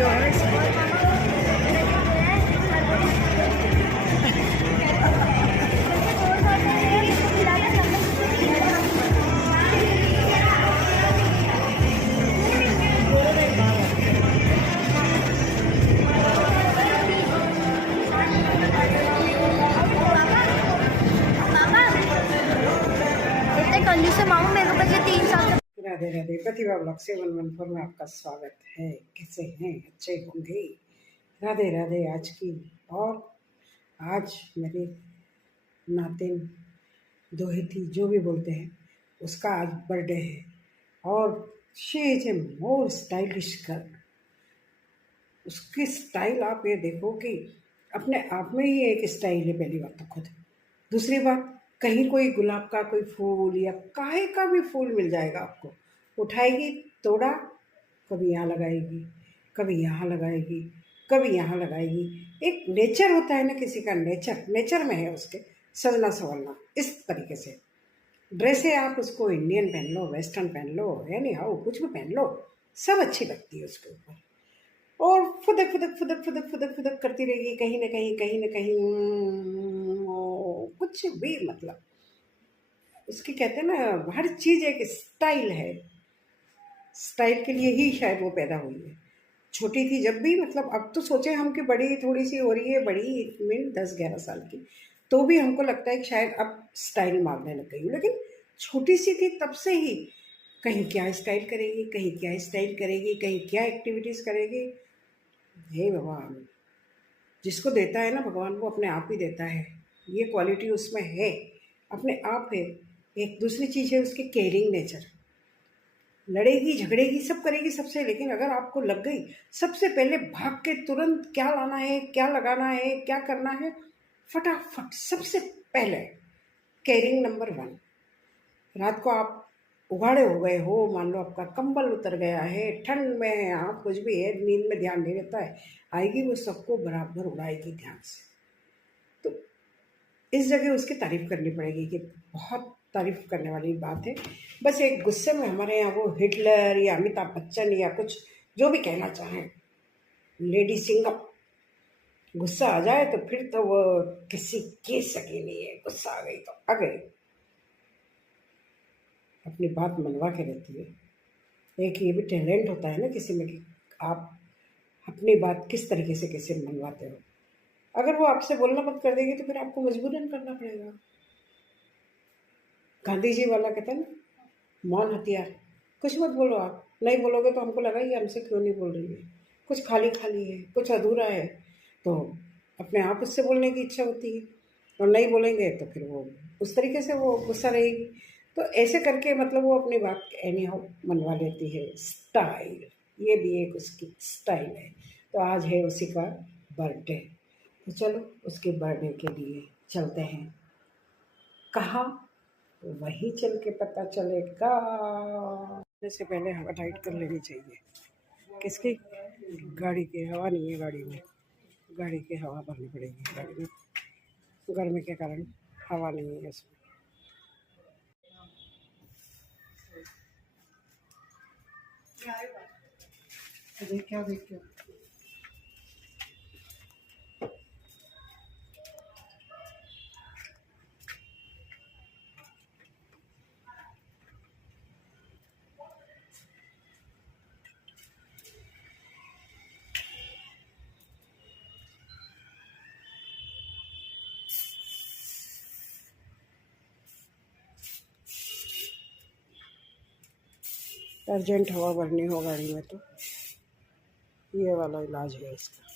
जो है मामा मेरे को बचे 3 साल। राधे राधे, प्रतिभा ब्लॉग 714 में आपका स्वागत है। कैसे हैं? अच्छे होंगे। राधे राधे। आज मेरे नातिन दोहिती जो भी बोलते हैं उसका आज बर्थडे है और she is a more stylish girl. उसकी स्टाइल आप ये देखो कि अपने आप में ही एक स्टाइल है। पहली बात तो खुद, दूसरी बात कहीं कोई गुलाब का कोई फूल या काहे का भी फूल मिल जाएगा आपको, उठाएगी, तोड़ा, कभी यहाँ लगाएगी, कभी यहाँ लगाएगी, कभी यहाँ लगाएगी। एक नेचर होता है ना किसी का, नेचर में है उसके सजना संवरना। इस तरीके से ड्रेसें आप उसको इंडियन पहन लो, वेस्टर्न पहन लो, यानी हाउ कुछ भी पहन लो, सब अच्छी लगती है उसके ऊपर। और फुदक फुदक फुदक फुदक फुदक फुदक करती रहेगी कहीं ना कहीं कुछ भी। मतलब उसकी कहते हैं ना, हर चीज़ एक स्टाइल है। स्टाइल के लिए ही शायद वो पैदा हुई है। छोटी थी जब भी, मतलब अब तो सोचे हम कि बड़ी थोड़ी सी हो रही है, बड़ी मीन 10-11 साल की, तो भी हमको लगता है कि शायद अब स्टाइल मारने लग गई हूँ। लेकिन छोटी सी थी तब से ही कहीं क्या स्टाइल करेगी, कहीं क्या स्टाइल करेगी, कहीं क्या एक्टिविटीज़ करेगी। हे भगवान, जिसको देता है ना भगवान वो अपने आप ही देता है। ये क्वालिटी उसमें है, अपने आप है। एक दूसरी चीज़ है उसकी केयरिंग नेचर। लड़ेगी, झगड़ेगी, सब करेगी सबसे, लेकिन अगर आपको लग गई, सबसे पहले भाग के तुरंत क्या लाना है, क्या लगाना है, क्या करना है, फटाफट सबसे पहले केयरिंग नंबर 1। रात को आप उघाड़े हो गए हो, मान लो आपका कंबल उतर गया है, ठंड में है आप, कुछ भी है, नींद में ध्यान नहीं रहता है, आएगी वो सबको बराबर उड़ाएगी ध्यान से। तो इस जगह उसकी तारीफ़ करनी पड़ेगी कि बहुत तारीफ़ करने वाली बात है। बस एक गुस्से में हमारे यहाँ वो हिटलर या अमिताभ बच्चन या कुछ जो भी कहना चाहें, लेडी सिंगम, गुस्सा आ जाए तो फिर तो वो किसी के सकी नहीं है। गुस्सा आ गई तो आ गई, अपनी बात मनवा के रहती है। एक ये भी टैलेंट होता है ना किसी में कि आप अपनी बात किस तरीके से कैसे मनवाते हो। अगर वो आपसे बोलना बंद कर देगी तो फिर आपको मजबूरन करना पड़ेगा। गांधी जी वाला कहते हैं ना, मौन हथियार। कुछ मत बोलो, आप नहीं बोलोगे तो हमको लगा ये हमसे क्यों नहीं बोल रही है, कुछ खाली खाली है, कुछ अधूरा है, तो अपने आप उससे बोलने की इच्छा होती है। और नहीं बोलेंगे तो फिर वो उस तरीके से वो गुस्सा रहेगी। तो ऐसे करके मतलब वो अपनी बात एनी हाउ मनवा लेती है। स्टाइल, ये भी एक उसकी स्टाइल है। तो आज है उसी का बर्थडे, तो चलो उसके बर्थडे के लिए चलते हैं। कहाँ? वहीं चल के पता चलेगा। से पहले हवा टाइट कर लेनी चाहिए। किसकी? गाड़ी की हवा नहीं है, गाड़ी में गाड़ी की हवा भरनी पड़ेगी। गाड़ी में गर्मी के कारण हवा नहीं है इसमें। क्या देखते हो? अर्जेंट हवा भरनी हो गाड़ी में तो ये वाला इलाज है इसका।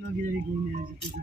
लोग इधर ही घूमने आ जाते हैं।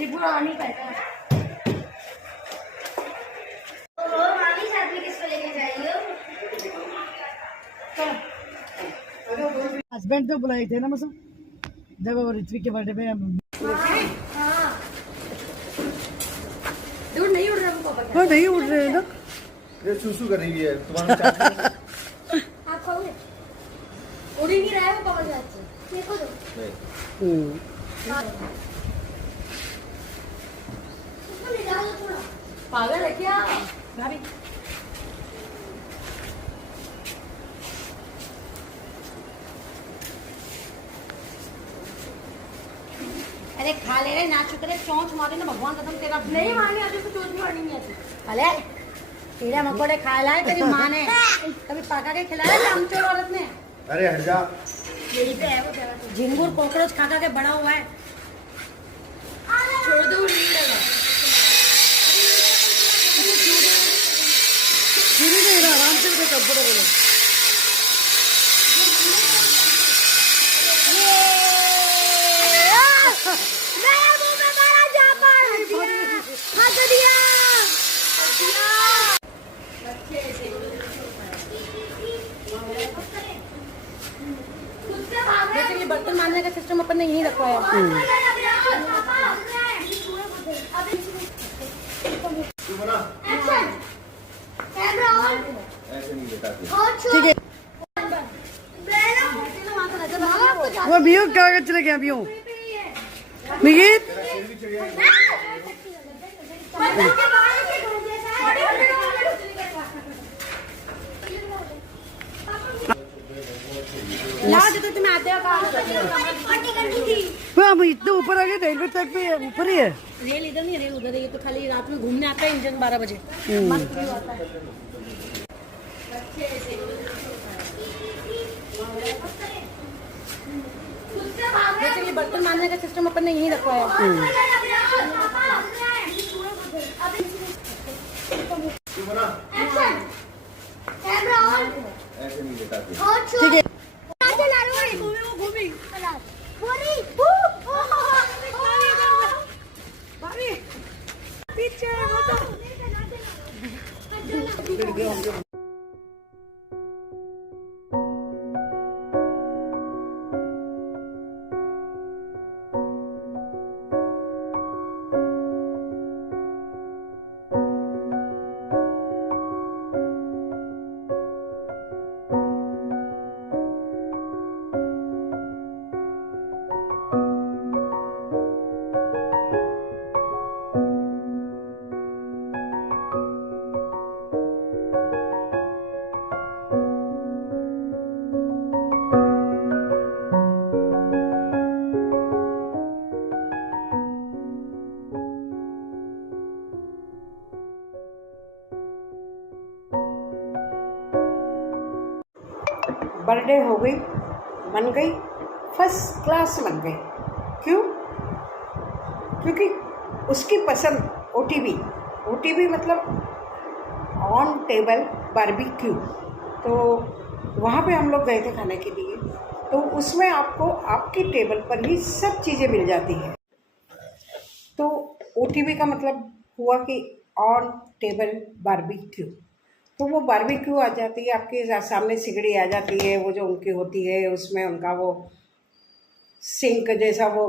त्रिपुरा आनी पड़ेगा। मामी साथ में किसको लेके जाइए? हस्बैंड तो बुलाए थे ना मतलब जब वो ऋत्विक के बर्थडे पे दूर नहीं उड़ रहा वो पापा। वो नहीं उड़ रहे ना। ये सुसु कर रही है तुम्हारा चाचा। आप खाओगे? उड़ ही नहीं रहा है वो पापा के हाथ से। देखो तो। उसको ले जाओ थोड़ा। पागल है क्या? भाभी। अरे खा ले रे, ना चुक रे, चोंच मारे ना भगवान कसम तेरा। नहीं मारनी आती तो चोट भी मारनी नहीं आती। अरे कीड़े मकोड़े खा लाए तेरी माँ ने, कभी पका के खिलाया कामचोर औरत ने? अरे हट जा। यही पे है वो तेरा। झिंगुर कॉकरोच खा खा के बड़ा हुआ है। छोड़ दो नहीं लगा। आराम से बोलो। जैसे कि बर्तन मारने का सिस्टम अपन ने यहीं रखवाया। ऐसे नहीं बेटा। ठीक है वो बियो क्या चले गया बियो निगित लाओ जो तो तुम्हें आते हो वो हम इतने ऊपर आ गए रेलवे ट्रैक पे ऊपर ही है। रेल इधर नहीं, रेल उधर है। ये तो खाली रात में घूमने आता है इंजन 12 बजे मस्त व्यू आता है। जैसे कि बर्तन मारने का सिस्टम अपन ने यहीं रखवाया। ऐसे नहीं बेटा। ठीक है बर्थडे हो गई, बन गई, फर्स्ट क्लास बन गई। क्यों? क्योंकि उसकी पसंद ओटीबी मतलब ऑन टेबल बारबेक्यू। तो वहाँ पे हम लोग गए थे खाने के लिए, तो उसमें आपको आपकी टेबल पर ही सब चीज़ें मिल जाती हैं। तो ओटीबी का मतलब हुआ कि ऑन टेबल बारबेक्यू। तो वो बारबेक्यू आ जाती है आपके सामने, सिगड़ी आ जाती है, वो जो उनकी होती है उसमें उनका वो सिंक जैसा वो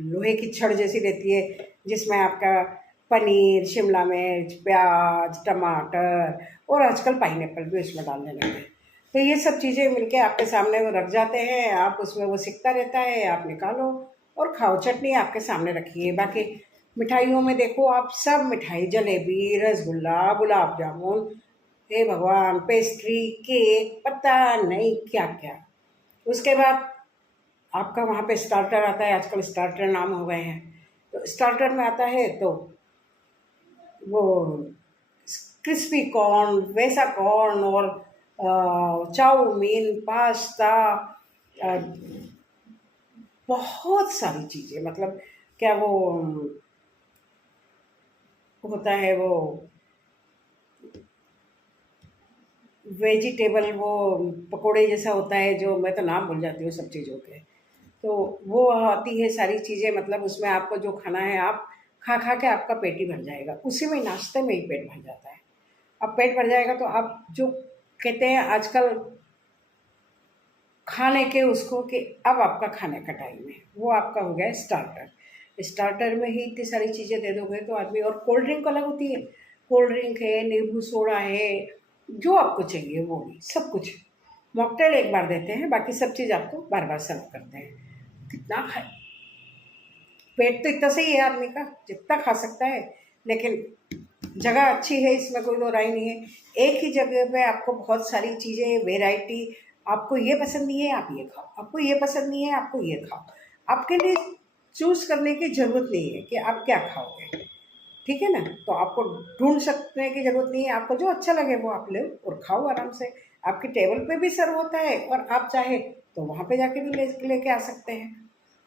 लोहे की छड़ जैसी रहती है, जिसमें आपका पनीर, शिमला मिर्च, प्याज, टमाटर और आजकल पाइनएप्पल भी उसमें डालने लगे हैं। तो ये सब चीज़ें मिलके आपके सामने वो रख जाते हैं, आप उसमें वो सिकता रहता है, आप निकालो और खाओ। चटनी आपके सामने रखी है। बाकी मिठाइयों में देखो आप, सब मिठाई, जलेबी, रसगुल्ला, गुलाब जामुन, हे भगवान, पेस्ट्री, केक, पता नहीं क्या क्या। उसके बाद आपका वहाँ पे स्टार्टर आता है, आजकल स्टार्टर नाम हो गए हैं। तो स्टार्टर में आता है तो वो क्रिस्पी कॉर्न, वैसा कॉर्न और चाउमीन, पास्ता, बहुत सारी चीज़ें, मतलब क्या वो होता है, वो वेजिटेबल वो पकोड़े जैसा होता है, जो मैं तो नाम भूल जाती हूँ सब चीज़ों के। तो वो आती है सारी चीज़ें, मतलब उसमें आपको जो खाना है आप खा खा के आपका पेट ही भर जाएगा, उसी में नाश्ते में ही पेट भर जाता है। अब पेट भर जाएगा तो आप जो कहते हैं आजकल खाने के उसको कि अब आपका खाने का टाइम है, वो आपका हो गया स्टार्टर। स्टार्टर में ही इतनी सारी चीज़ें दे दोगे तो आदमी, और कोल्ड ड्रिंक अलग होती है, कोल्ड ड्रिंक है, नींबू सोडा है, जो आपको चाहिए वो भी सब कुछ। मॉकटेल एक बार देते हैं, बाकी सब चीज़ आपको बार बार सर्व करते हैं। कितना खाए, पेट तो इतना सही है आदमी का जितना खा सकता है, लेकिन जगह अच्छी है, इसमें कोई दो राय नहीं है। एक ही जगह पे आपको बहुत सारी चीज़ें, वेराइटी, आपको ये पसंद नहीं है आप ये खाओ, आपको ये पसंद नहीं है आपको ये खाओ, आपके लिए चूज़ करने की ज़रूरत नहीं है कि आप क्या खाओगे, ठीक है ना। तो आपको ढूंढ सकने की ज़रूरत नहीं है, आपको जो अच्छा लगे वो आप ले और खाओ आराम से। आपकी टेबल पे भी सर्व होता है, और आप चाहे तो वहाँ पे जाके भी लेके आ सकते हैं।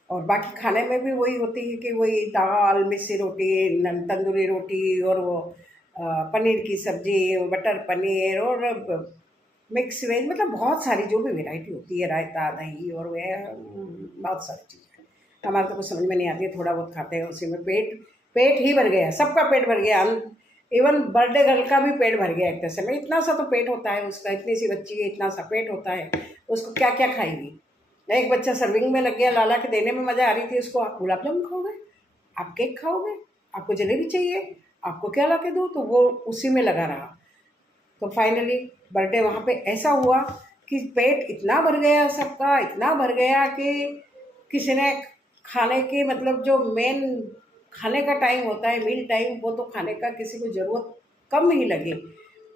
और बाकी खाने में भी वही होती है कि वही दाल, मिस्सी रोटी, तंदूरी रोटी, और वो पनीर की सब्ज़ी, बटर पनीर, और मिक्स वेज, मतलब बहुत सारी जो भी वैरायटी होती है, रायता, दही, और वह बहुत सारी चीज़ें। हमारे तो कुछ समझ में नहीं आती है, थोड़ा बहुत खाते हैं, उसी में पेट ही भर गया, सबका पेट भर गया। इवन बर्थडे गर्ल का भी पेट भर गया एक तरह से। मैं, इतना सा तो पेट होता है उसका, इतनी सी बच्ची है, इतना सा पेट होता है, उसको क्या क्या खाएगी। एक बच्चा सर्विंग में लग गया, लाला के देने में मज़ा आ रही थी उसको, आप गुलाब जामुन खाओगे, आप केक खाओगे, आपको जलेबी चाहिए, आपको क्या ला के दो, तो वो उसी में लगा रहा। तो फाइनली बर्थडे वहाँ पे ऐसा हुआ कि पेट इतना भर गया सबका, इतना भर गया कि किसी ने खाने की, मतलब जो मेन खाने का टाइम होता है, मील टाइम, वो तो खाने का किसी को ज़रूरत कम ही लगी।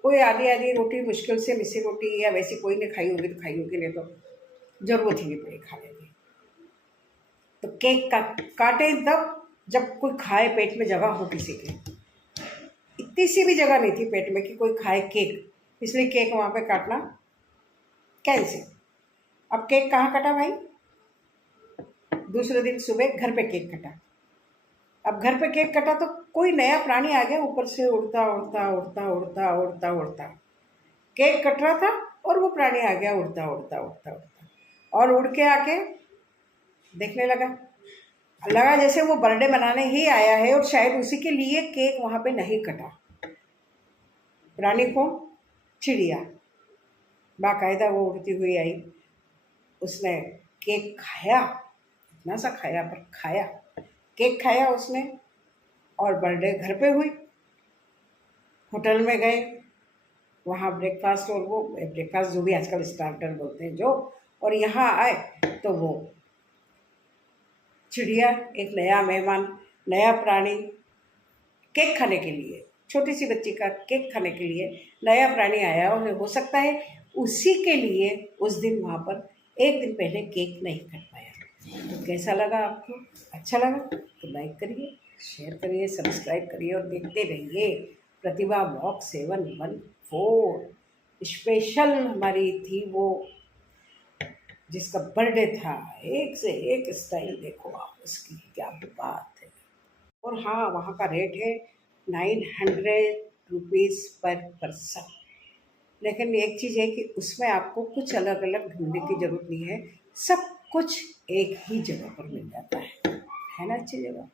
कोई आधी आधी रोटी, मुश्किल से मिस्सी रोटी या वैसी कोई ने खाई होगी तो खाई होगी, नहीं तो ज़रूरत ही नहीं पड़ी खाने की। तो केक का काटे तब जब कोई खाए, पेट में जगह हो किसी की। इतनी सी भी जगह नहीं थी पेट में कि कोई खाए केक, इसलिए केक वहाँ पे काटना कैंसिल। अब केक कहाँ कटा भाई? दूसरे दिन सुबह घर पे केक कटा। अब घर पे केक कटा तो कोई नया प्राणी आ गया ऊपर से, उड़ता उड़ता उड़ता उड़ता उड़ता उड़ता। केक कट रहा था और वो प्राणी आ गया उड़ता उड़ता उड़ता उड़ता, और उड़ के आके देखने लगा जैसे वो बर्थडे मनाने ही आया है, और शायद उसी के लिए केक वहाँ पे नहीं कटा। प्राणी को चिड़िया बाकायदा वो उड़ती हुई आई, उसने केक खाया, इतना सा खाया पर खाया, केक खाया उसने, और बर्थडे घर पे हुई। होटल में गए, वहाँ ब्रेकफास्ट, और वो ब्रेकफास्ट जो भी आजकल स्टार्टर बोलते हैं जो, और यहाँ आए तो वो चिड़िया, एक नया मेहमान, नया प्राणी, केक खाने के लिए, छोटी सी बच्ची का केक खाने के लिए नया प्राणी आया, और हो सकता है उसी के लिए उस दिन वहाँ पर एक दिन पहले केक नहीं कट पाया। तो कैसा लगा आपको? अच्छा लगा तो लाइक करिए, शेयर करिए, सब्सक्राइब करिए, और देखते रहिए प्रतिभा ब्लॉग 714। स्पेशल हमारी थी वो जिसका बर्थडे था, एक से एक स्टाइल देखो आप उसकी, क्या बात है। और हाँ, वहाँ का रेट है 900 रुपीज़ पर पर्सन। लेकिन एक चीज़ है कि उसमें आपको कुछ अलग अलग ढूंढने की ज़रूरत नहीं है, सब कुछ एक ही जगह पर मिल जाता है ना, अच्छी जगह।